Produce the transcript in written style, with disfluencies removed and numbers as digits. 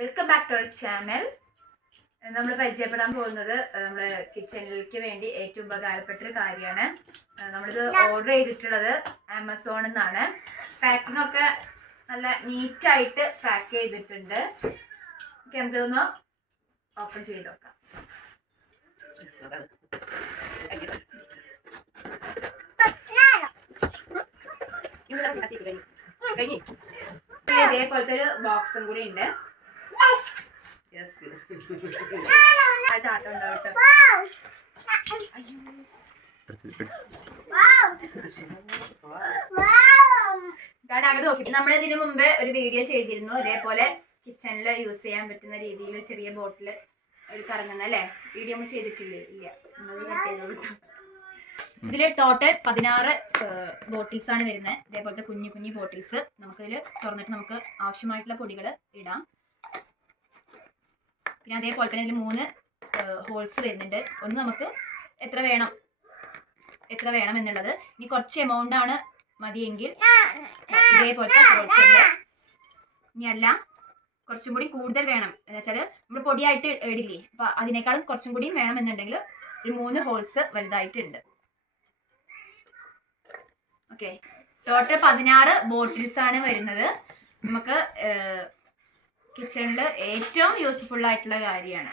Welcome back to our channel. നമ്മൾ പരിചയപ്പെടാൻ പോകുന്നത് നമ്മുടെ കിച്ചണിലേക്ക് വേണ്ടി ഏറ്റവും ഉപകാരപ്പെട്ട ഒരു കാര്യമാണ്. നമ്മളിത് ഓർഡർ ചെയ്തിട്ടുള്ളത് ആമസോണിൽ നിന്നാണ്. പാക്കിംഗ് ഒക്കെ നല്ല നീറ്റായിട്ട് പാക്ക് ചെയ്തിട്ടുണ്ട്. നമുക്കൊന്ന് ഓപ്പൺ ചെയ്ത് നോക്കാം. ഇതേപോലത്തെ ഒരു ബോക്സും കൂടി ഉണ്ട്. നമ്മളിതിനു മുമ്പ് ഒരു വീഡിയോ ചെയ്തിരുന്നു. ഇതേപോലെ കിച്ചണില് യൂസ് ചെയ്യാൻ പറ്റുന്ന രീതിയിൽ ചെറിയ ബോട്ടില് ഒരു കറങ്ങുന്ന അല്ലേ വീഡിയോ നമ്മൾ ചെയ്തിട്ടില്ലേ? ഇല്ല. ഇതിൽ ടോട്ടൽ 16 ബോട്ടിൽസ് ആണ് വരുന്നത്. ഇതേപോലത്തെ കുഞ്ഞു കുഞ്ഞു ബോട്ടിൽസ്. നമുക്കിതിൽ തുറന്നിട്ട് നമുക്ക് ആവശ്യമായിട്ടുള്ള പൊടികൾ ഇടാം. പിന്നെ അതേപോലെ തന്നെ ഇതിൽ 3 ഹോൾസ് വരുന്നുണ്ട്. ഒന്ന് നമുക്ക് എത്ര വേണം എന്നുള്ളത്. ഇനി കുറച്ച് എമൗണ്ട് ആണ് മതിയെങ്കിൽ ഇതേപോലത്തെ ഹോൾസ് ഉണ്ട്. ഇനി അല്ല കുറച്ചും കൂടി കൂടുതൽ വേണം എന്ന് വെച്ചാൽ നമ്മൾ പൊടിയായിട്ട് ഇടില്ലേ, അപ്പൊ അതിനേക്കാളും കുറച്ചും കൂടി വേണമെന്നുണ്ടെങ്കിൽ ഒരു 3 ഹോൾസ് വലുതായിട്ടുണ്ട്. ഓക്കെ, ടോട്ടൽ 16 ബോട്ടിൽസ് ആണ് വരുന്നത്. നമുക്ക് കിച്ചണിൽ ഏറ്റവും യൂസ്ഫുൾ ആയിട്ടുള്ള കാര്യമാണ്.